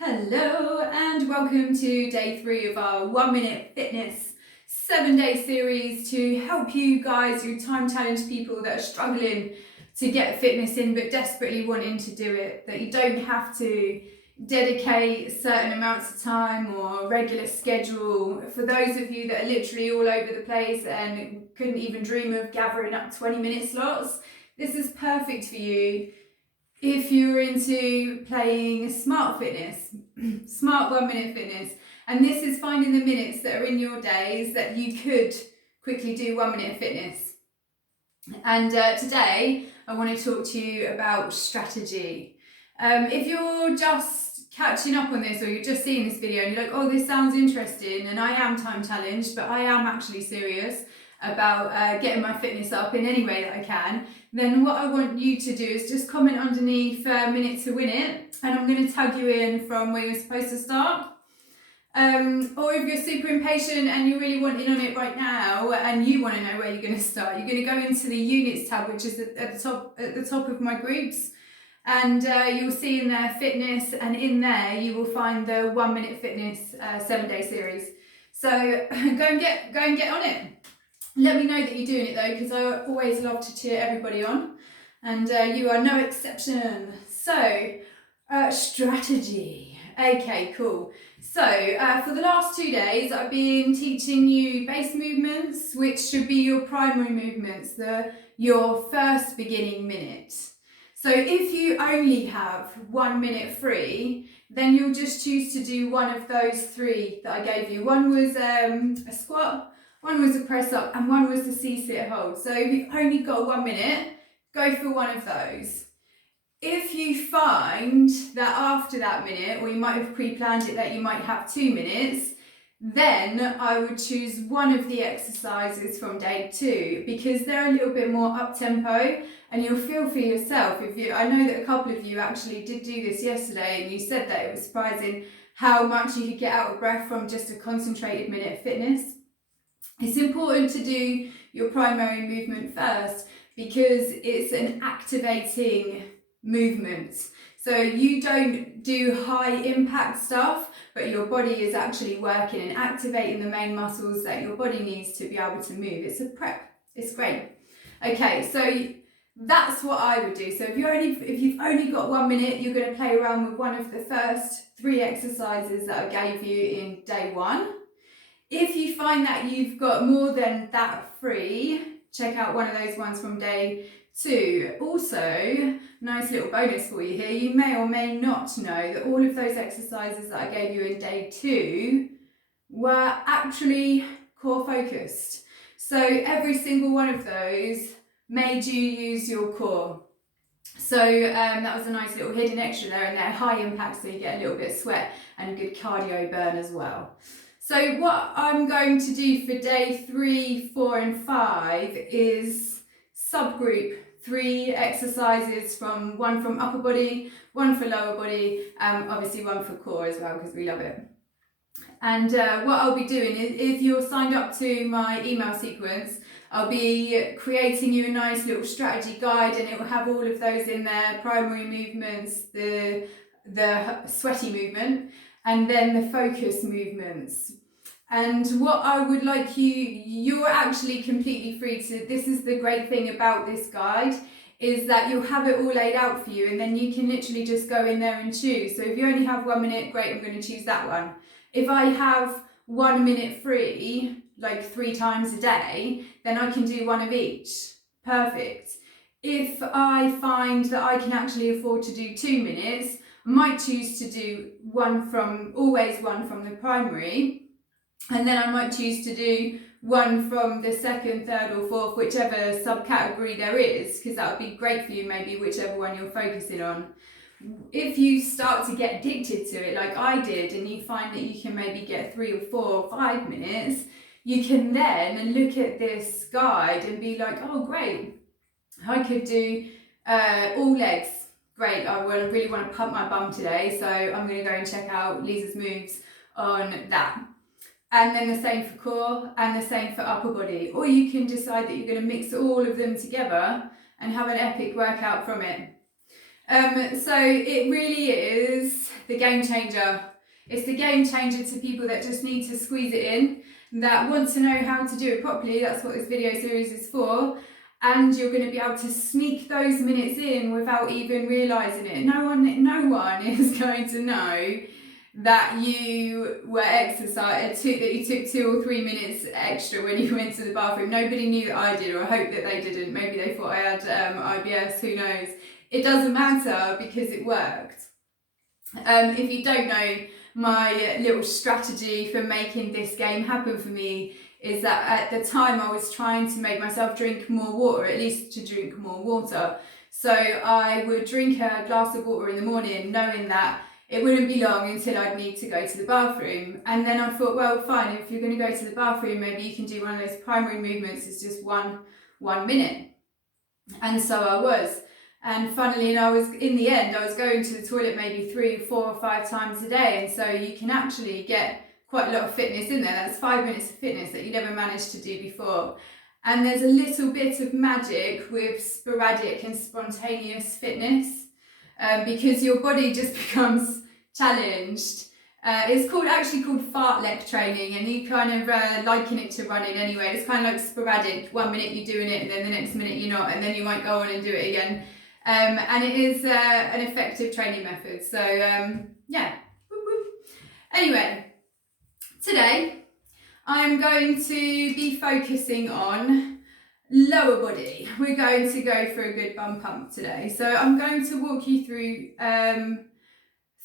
Hello and welcome to day 3 of our 1 Minute Fitness 7-day series to help you guys, you time challenged people that are struggling to get fitness in but desperately wanting to do it, that you don't have to dedicate certain amounts of time or regular schedule. For those of you that are literally all over the place and couldn't even dream of gathering up 20-minute slots, this is perfect for you. If you're into playing smart fitness, smart 1 minute fitness, and this is finding the minutes that are in your days that you could quickly do 1 minute fitness. And today I want to talk to you about strategy. If you're just catching up on this or you're just seeing this video and you're like, oh, this sounds interesting, and I am time challenged, but I am actually serious about getting my fitness up in any way that I can, then what I want you to do is just comment underneath Minute to Win It, and I'm going to tag you in from where you're supposed to start. Or if you're super impatient and you really want in on it right now and you want to know where you're going to start, you're going to go into the units tab, which is at the top of my groups, and you'll see in there fitness, and in there you will find the 1 Minute Fitness 7-day series. So go and get on it. Let me know that you're doing it though, because I always love to cheer everybody on, and you are no exception. So, strategy. Okay, cool. So, for the last 2 days, I've been teaching you base movements, which should be your primary movements, your first beginning minute. So if you only have 1 minute free, then you'll just choose to do one of those 3 that I gave you. One was a squat, one was a press up, and one was the C-sit hold. So if you've only got 1 minute, go for one of those. If you find that after that minute, or you might have pre-planned it that you might have 2 minutes, then I would choose one of the exercises from day 2, because they're a little bit more up-tempo, and you'll feel for yourself. I know that a couple of you actually did do this yesterday, and you said that it was surprising how much you could get out of breath from just a concentrated minute of fitness. It's important to do your primary movement first because it's an activating movement. So you don't do high impact stuff, but your body is actually working and activating the main muscles that your body needs to be able to move. It's a prep. It's great. Okay, so that's what I would do. So if you've only got 1 minute, you're going to play around with one of the first 3 exercises that I gave you in day 1. If you find that you've got more than that free, check out one of those ones from day 2. Also, nice little bonus for you here, you may or may not know that all of those exercises that I gave you in day 2 were actually core focused. So every single one of those made you use your core. So that was a nice little hidden extra there, and they're high impact, so you get a little bit of sweat and a good cardio burn as well. So what I'm going to do for day 3, 4 and 5 is subgroup 3 exercises, one from upper body, one for lower body, obviously one for core as well because we love it. And what I'll be doing is, if you're signed up to my email sequence, I'll be creating you a nice little strategy guide, and it will have all of those in there: primary movements, the sweaty movement, and then the focus movements. And what I would like you're actually completely free to, this is the great thing about this guide, is that you'll have it all laid out for you, and then you can literally just go in there and choose. So if you only have 1 minute, great, I'm going to choose that one. If I have 1 minute free, like 3 times a day, then I can do one of each. Perfect. If I find that I can actually afford to do 2 minutes, I might choose to do always one from the primary, and then I might choose to do one from the second, third or fourth, whichever subcategory there is, because that would be great for you, maybe whichever one you're focusing on. If you start to get addicted to it like I did, and you find that you can maybe get 3 or 4 or 5 minutes, you can then look at this guide and be like, oh great, I could do all legs. Great, I really want to pump my bum today, so I'm going to go and check out Lisa's moves on that. And then the same for core, and the same for upper body. Or you can decide that you're going to mix all of them together and have an epic workout from it. So it really is the game changer. It's the game changer to people that just need to squeeze it in, that want to know how to do it properly. That's what this video series is for. And you're going to be able to sneak those minutes in without even realising it. No one is going to know that you were exercising, that you took 2 or 3 minutes extra when you went to the bathroom. Nobody knew that I did, or I hope that they didn't. Maybe they thought I had IBS, who knows. It doesn't matter because it worked. If you don't know, my little strategy for making this game happen for me is that at the time I was trying to make myself drink more water, at least to drink more water. So I would drink a glass of water in the morning, knowing that it wouldn't be long until I'd need to go to the bathroom. And then I thought, well, fine, if you're going to go to the bathroom, maybe you can do one of those primary movements. It's just one minute. And so I was. And funnily enough, in the end, I was going to the toilet maybe 3, 4 or 5 times a day. And so you can actually get quite a lot of fitness in there. That's 5 minutes of fitness that you never managed to do before. And there's a little bit of magic with sporadic and spontaneous fitness, because your body just becomes challenged. It's actually called fartlek training, and you kind of liken it to running anyway. It's kind of like sporadic. 1 minute you're doing it, and then the next minute you're not, and then you might go on and do it again. And it is an effective training method. So yeah. Anyway, today I'm going to be focusing on lower body. We're going to go for a good bum pump today. So I'm going to walk you through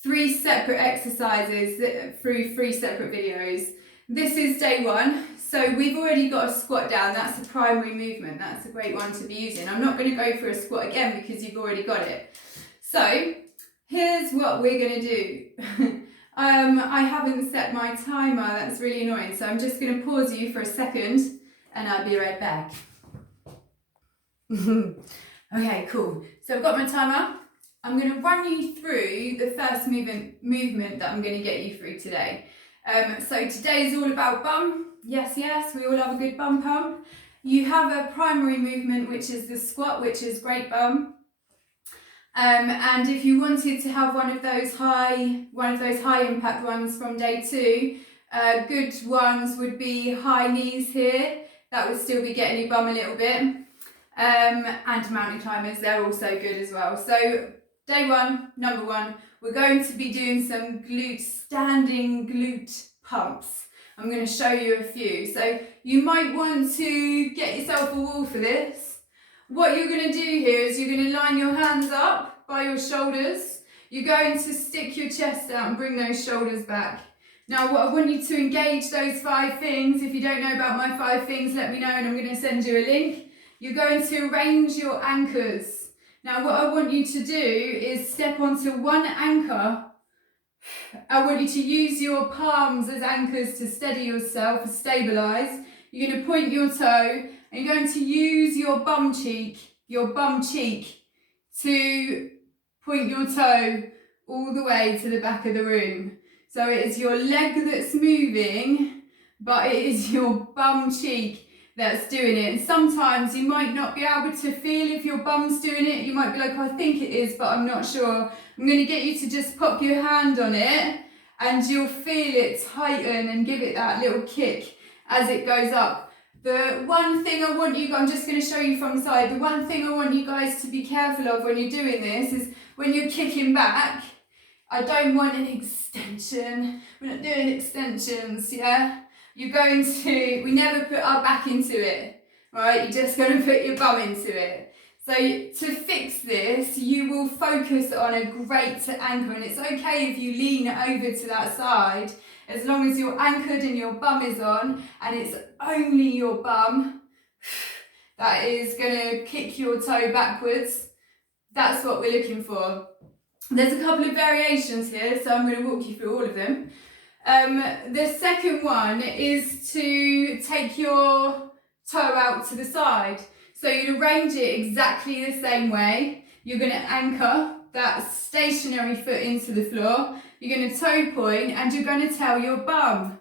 3 separate exercises through 3 separate videos. This is day 1. So we've already got a squat down. That's a primary movement. That's a great one to be using. I'm not going to go for a squat again because you've already got it. So here's what we're going to do. I haven't set my timer. That's really annoying. So I'm just going to pause you for a second and I'll be right back. Okay, cool. So I've got my timer. I'm going to run you through the first movement that I'm going to get you through today. So today is all about bum. Yes, we all have a good bum pump. You have a primary movement, which is the squat, which is great bum. And if you wanted to have one of those high impact ones from day 2, good ones would be high knees here. That would still be getting your bum a little bit. And mountain climbers, they're also good as well. So day 1, number 1, we're going to be doing some standing glute pumps. I'm going to show you a few. So you might want to get yourself a wall for this. What you're going to do here is you're going to line your hands up by your shoulders. You're going to stick your chest out and bring those shoulders back. Now what I want you to engage those 5 things. If you don't know about my 5 things, let me know and I'm going to send you a link. You're going to arrange your anchors. Now what I want you to do is step onto one anchor. I want you to use your palms as anchors to steady yourself, stabilise. You're going to point your toe and you're going to use your bum cheek to point your toe all the way to the back of the room. So it is your leg that's moving, but it is your bum cheek that's doing it. And sometimes you might not be able to feel if your bum's doing it. You might be like, oh, I think it is, but I'm not sure. I'm going to get you to just pop your hand on it and you'll feel it tighten and give it that little kick as it goes up. The one thing I want you, I'm just going to show you from the side, the one thing I want you guys to be careful of when you're doing this is when you're kicking back, I don't want an extension. We're not doing extensions, yeah? You're going to, we never put our back into it, right? You're just going to put your bum into it. So to fix this, you will focus on a great anchor, and it's okay if you lean over to that side, as long as you're anchored and your bum is on, and it's only your bum that is going to kick your toe backwards. That's what we're looking for. There's a couple of variations here, so I'm going to walk you through all of them. The second one is to take your toe out to the side. So you'd arrange it exactly the same way. You're going to anchor that stationary foot into the floor. You're going to toe point and you're going to tell your bum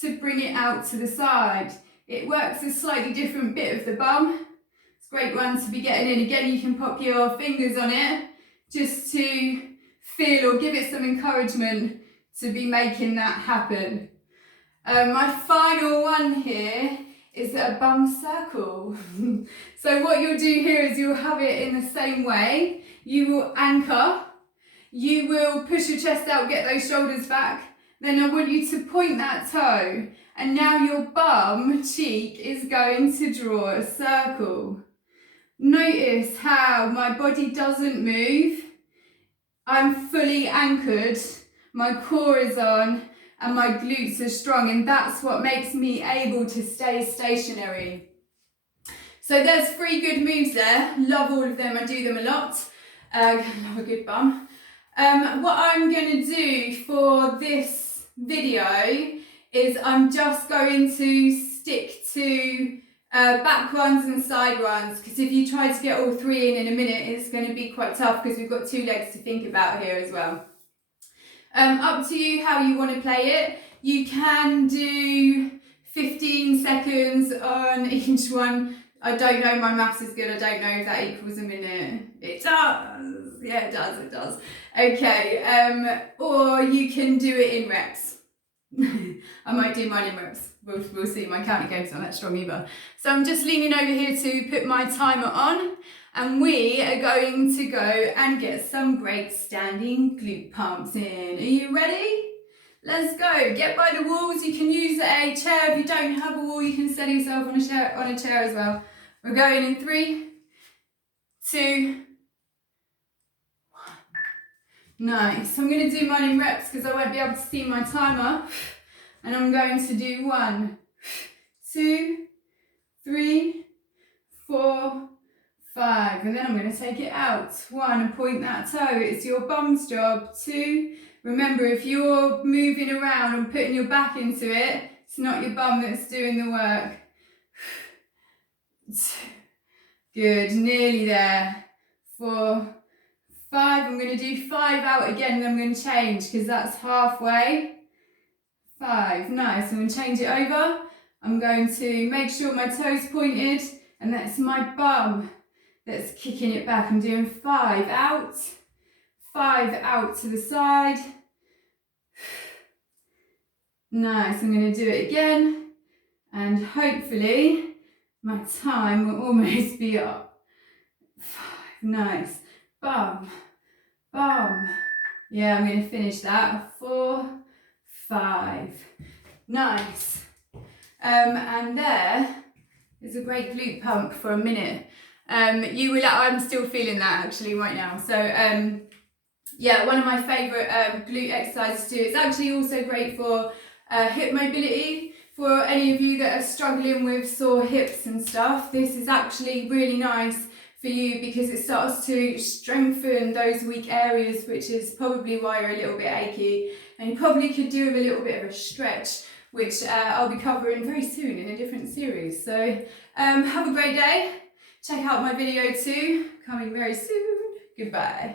to bring it out to the side. It works a slightly different bit of the bum. It's a great one to be getting in. Again, you can pop your fingers on it just to feel or give it some encouragement to be making that happen. My final one here is a bum circle. So what you'll do here is you'll have it in the same way. You will anchor, you will push your chest out, get those shoulders back. Then I want you to point that toe, and now your bum cheek is going to draw a circle. Notice how my body doesn't move. I'm fully anchored, my core is on, and my glutes are strong, and that's what makes me able to stay stationary. So there's 3 good moves there. Love all of them, I do them a lot. Love a good bum. What I'm going to do for this video is I'm just going to stick to back runs and side runs, because if you try to get all 3 in a minute, it's going to be quite tough because we've got 2 legs to think about here as well. Up to you how you want to play it. You can do 15 seconds on each one. I don't know, my maths is good. I don't know if that equals a minute. It does. Yeah, it does, it does. Okay, or you can do it in reps. I might do mine in reps. We'll see. My counting game's not that strong either. So I'm just leaning over here to put my timer on, and we are going to go and get some great standing glute pumps in. Are you ready? Let's go. Get by the walls. You can use a chair. If you don't have a wall, you can set yourself on a chair as well. We're going in 3, 2, 1. Nice. I'm going to do mine in reps because I won't be able to see my timer. And I'm going to do 1, 2, 3, 4, 5. And then I'm going to take it out. 1, and point that toe. It's your bum's job. 2, remember, if you're moving around and putting your back into it, it's not your bum that's doing the work. Good, nearly there. 4, 5. I'm going to do 5 out again, and then I'm going to change because that's halfway. 5, nice. I'm going to change it over. I'm going to make sure my toes pointed, and that's my bum that's kicking it back. I'm doing 5 out, 5 out to the side. Nice. I'm going to do it again, and hopefully my time will almost be up. 5, nice. Bum, bum. Yeah, I'm going to finish that. 4, 5. Nice. And there is a great glute pump for a minute. I'm still feeling that actually right now. So yeah, one of my favourite glute exercises to do. It's actually also great for hip mobility. For any of you that are struggling with sore hips and stuff, this is actually really nice for you because it starts to strengthen those weak areas, which is probably why you're a little bit achy. And you probably could do with a little bit of a stretch, which I'll be covering very soon in a different series. So have a great day. Check out my video too, coming very soon. Goodbye.